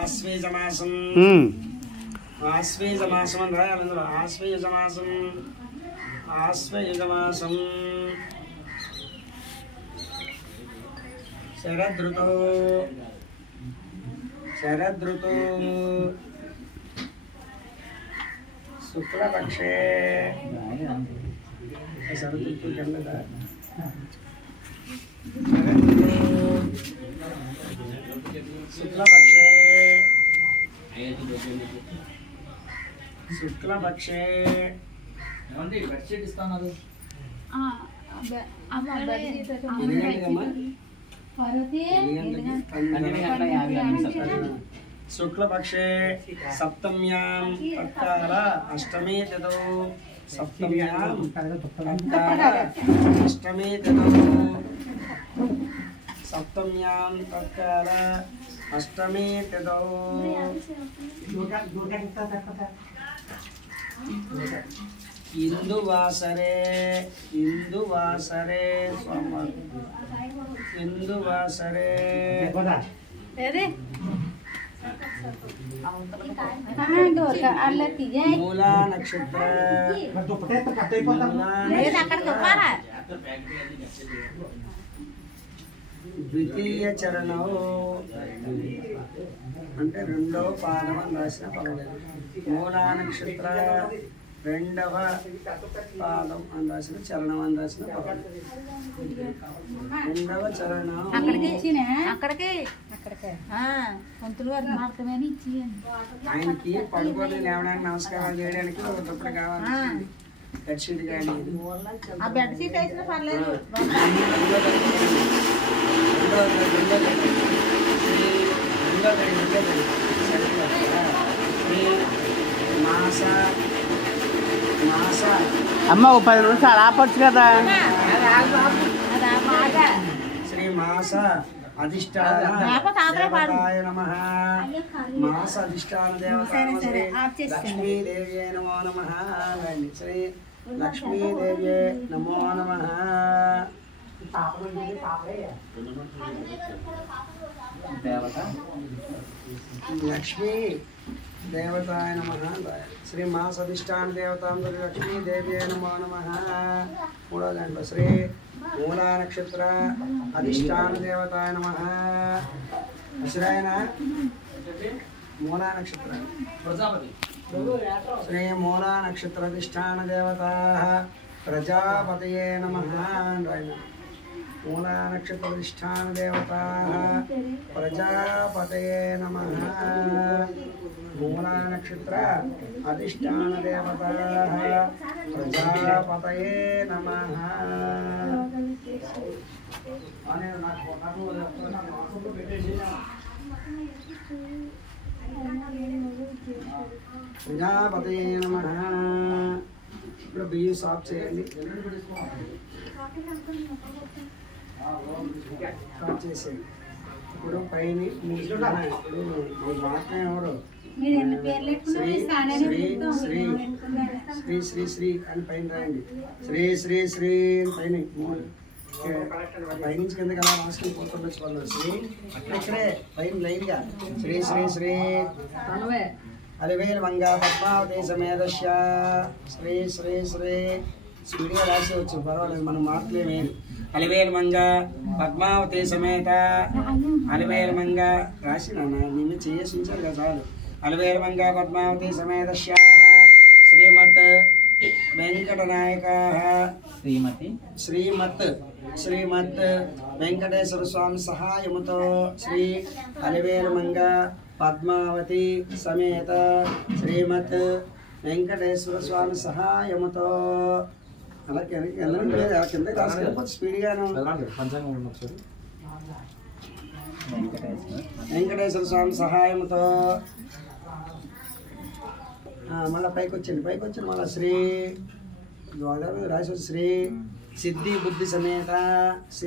ఆశ్వేజమాసం ఆశ్వేజమాసం అని రాయాలి అందులో ఆశ్వేజమాసం ఆశ్వేజమాసం శరదృతో శరదృతో శుక్లపక్షే శరదృతు కన్నడ శుక్లపక్షే శుక్లపక్షే శుక్లపక్షే సప్తమ్యాం తత్కాల అష్టమే తిథౌ సప్తమ్యాం తత్కాల అష్టమే తిథౌ సప్తమ్యాం తత్కాల అష్టమే తిథౌ ఇందువాసరే ఇందువాసరే ఇందువాసరే మూలా నక్షత్ర ద్వితీయ చరణం అంటే రెండవ పాదం అని రాసిన పర్వాలేదు. మూలా నక్షత్ర రెండవ పాదం అని రాసిన చరణం అని రాసిన పర్వాలేదు. రెండవ చరణం ఆయనకి పడుకొని లేవడానికి నమస్కారాలు చేయడానికి ఒక దుప్పటి కావాలి. బెడ్షీట్ కానీ బెడ్షీట్ అయితే పర్లేదు. అమ్మ ఒక 10 నిమిషాలు ఆపచ్చు కదా. శ్రీ మాస అధిష్టాయ నమః. మాస అధిష్టాన దేవతాయ లక్ష్మీదేవ్యై నమో నమః. శ్రీ లక్ష్మీదేవ్యై నమో నమః. లక్ష్మీ దేవతాయ నమః. శ్రీ మాస అధిష్టాన దేవతాం లక్ష్మీదేవ్యై నమో నమః. మూడో దాంట్లో శ్రీ మూలా నక్షత్ర అధిష్టాన దేవతాయ నమః. అసురాయన మూలా నక్షత్ర ప్రజాపతి శ్రీ మూలా నక్షత్ర అధిష్టాన దేవతా ప్రజాపతయే నమః. మూలా నక్షత్ర అధిష్టాన దేవతా ప్రజాపతయే నమః. మూలా నక్షత్ర అధిష్టాన దేవతా ప్రజాపతయే నమః. ప్రజాపతయే నమః. ఇప్పుడు బియ్యం సాఫ్ చేయండి. సాఫ్ చేసేయండి. ఇప్పుడు పైన ఇప్పుడు మాత్రం ఎవరు శ్రీ శ్రీ శ్రీ శ్రీ శ్రీ అని పైన రాయండి. శ్రీ శ్రీ శ్రీ అని పైన పైనుంచి కిందకి అలా రాసుకుని పోతుండొచ్చు. శ్రీ ఇక్కడే పైన లైన్గా శ్రీ శ్రీ శ్రీ అలివేలు మంగ పద్మావతి సమేతస్య శ్రీ శ్రీ శ్రీ స్పీడ్గా రాసేవచ్చు పర్వాలేదు, మనం మార్కులే వేరు. అలివేలు మంగ పద్మావతి సమేత అలివేలు మంగ రాసి నిన్ను చేసి ఉంచారు కదా చాలు. అలివేలు మంగ పద్మావతి సమేతస్య శ్రీమత్ వెంకటనాయక శ్రీమత్ వెంకటేశ్వర స్వామి సహాయముతో శ్రీ అలివేలు మంగ పద్మావతి సమేత శ్రీమత్ వెంకటేశ్వర స్వామి సహాయముతో అలా కింద రాసుకెళ్ళిపోతే స్పీడ్గాను. వెంకటేశ్వర స్వామి సహాయంతో మళ్ళీ పైకి వచ్చింది మళ్ళీ శ్రీ గోదావరి రాసి శ్రీ సిద్ధి బుద్ధి సమేత